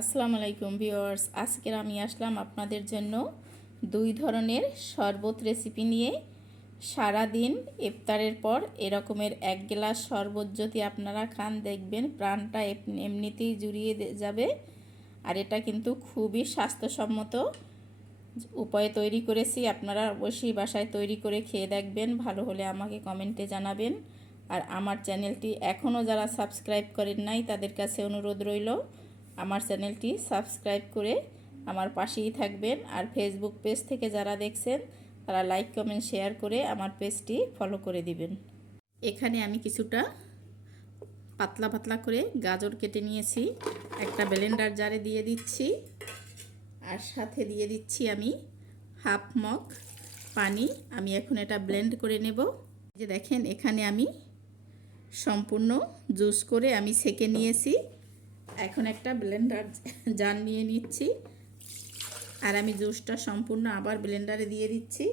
আসসালামু আলাইকুম ভিউয়ার্স। আজকের আমি আসলাম আপনাদের জন্য দুই ধরনের শরবত রেসিপি নিয়ে। সারা দিন ইফতারের পর এরকমের এক গ্লাস শরবত যদি আপনারা খান, দেখবেন প্রাণটা এমনিতেই জুড়িয়ে যাবে। আর এটা কিন্তু খুবই স্বাস্থ্যসম্মত উপায়ে তৈরি করেছি। আপনারা অবশ্যই বাসায় তৈরি করে খেয়ে দেখবেন। ভালো হলে আমাকে কমেন্টে জানাবেন। আর আমার চ্যানেলটি এখনও যারা সাবস্ক্রাইব করেন নাই, তাদের কাছে অনুরোধ রইল। আমার চ্যানেলটি সাবস্ক্রাইব করে আমার পাশেই থাকবেন। আর ফেসবুক পেজ থেকে যারা দেখছেন, তারা লাইক কমেন্ট শেয়ার করে আমার পেজটি ফলো করে দিবেন। এখানে আমি কিছুটা পাতলা পাতলা করে গাজর কেটে নিয়েছি। একটা ব্লেন্ডার জারে দিয়ে দিচ্ছি। আর সাথে দিয়ে দিচ্ছি আমি হাফ মগ পানি। আমি এখন এটা ব্লেন্ড করে নেব। যে দেখেন, এখানে আমি সম্পূর্ণ জুস করে আমি সেকে নিয়েছি। এখন একটা ব্লেন্ডার জার নিয়ে নিচ্ছি। আর আমি জুসটা সম্পূর্ণ আবার ব্লেন্ডারে দিয়ে দিচ্ছি।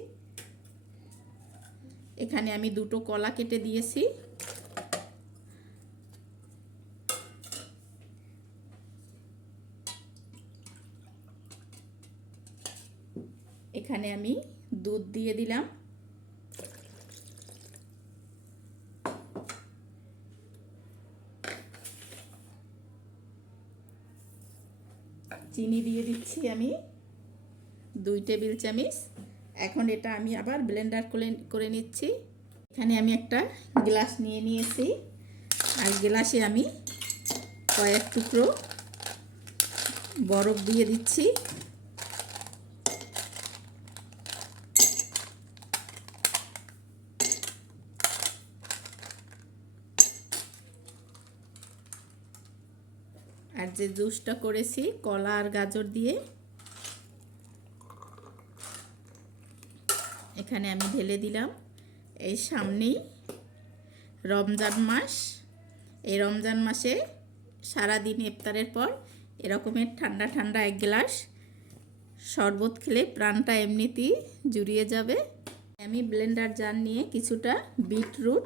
এখানে আমি দুটো কলা কেটে দিয়েছি। এখানে আমি দুধ দিয়ে দিলাম। চিনি দিয়ে দিচ্ছি আমি। দুই টেবিল চামচ। এখন এটা আমি আবার ব্লেন্ডার করে নিচ্ছি। এখানে আমি একটা গ্লাস নিয়ে নিয়েছি। আর গ্লাসে আমি কয়েক টুকরো বরফ দিয়ে দিচ্ছি। আর যে জুসটা করেছি, কলা আর গাজর দিয়ে। এখানে আমি ঢেলে দিলাম। এই সামনেই রমজান মাস। এই রমজান মাসে সারাদিন ইফতারের পর এরকমের ঠান্ডা ঠান্ডা এক গ্লাস শরবত খেলে প্রাণটা এমনিতেই জুড়িয়ে যাবে। আমি ব্লেন্ডার জার নিয়ে কিছুটা বিটরুট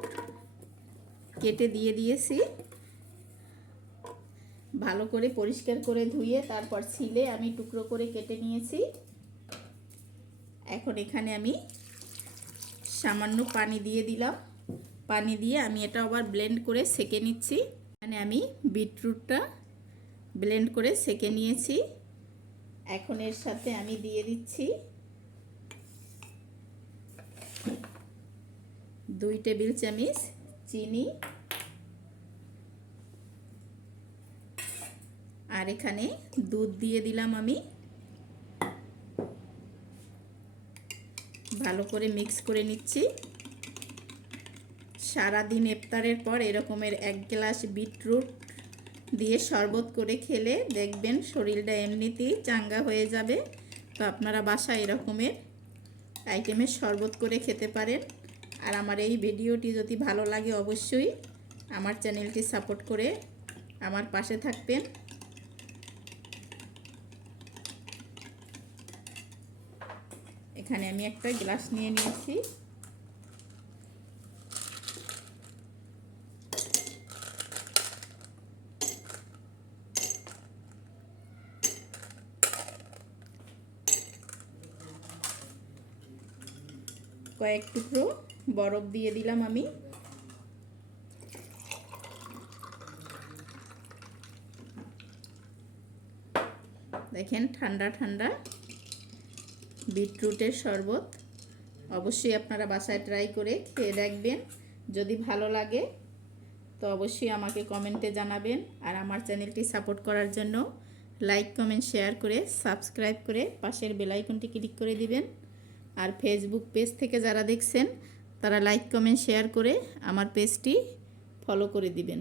কেটে দিয়ে দিয়েছি। ভালো করে পরিষ্কার করে ধুয়ে তারপর ছিলে আমি টুকরো করে কেটে নিয়েছি। এখন এখানে আমি সামান্য পানি দিয়ে দিলাম। পানি দিয়ে আমি এটা আবার ব্লেন্ড করে সেকে নিচ্ছি। এখানে আমি বিটরুটটা ব্লেন্ড করে সেকে নিয়েছি। এখন এর সাথে আমি দিয়ে দিচ্ছি দুই টেবিল চামচ চিনি। আর এখানে দুধ দিয়ে দিলাম আমি। ভালো করে মিক্স করে নিচ্ছি। সারাদিন ইফতারের পর এরকমের এক গ্লাস বিটরুট দিয়ে শরবত করে খেলে দেখবেন শরীরটা এমনিতেই চাঙ্গা হয়ে যাবে। তো আপনারা বাসায় এরকমের আইটেমের শরবত করে খেতে পারেন। আর আমার এই ভিডিওটি যদি ভালো লাগে অবশ্যই আমার চ্যানেলটি সাপোর্ট করে আমার পাশে থাকবেন। এখানে আমি একটা গ্লাস নিয়ে নিয়েছি। কয়েক টুকরো বরফ দিয়ে দিলাম আমি। দেখেন ঠান্ডা ঠান্ডা। বিটরুটের শরবত। অবশ্যই আপনারা বাসায় ট্রাই করে খেয়ে দেখবেন। যদি ভালো লাগে, তো অবশ্যই আমাকে কমেন্টে জানাবেন। আর আমার চ্যানেলটি সাপোর্ট করার জন্য লাইক কমেন্ট শেয়ার করে সাবস্ক্রাইব করে পাশের বেলাইকনটি ক্লিক করে দিবেন। আর ফেসবুক পেজ থেকে যারা দেখছেন, তারা লাইক কমেন্ট শেয়ার করে আমার পেজটি ফলো করে দিবেন।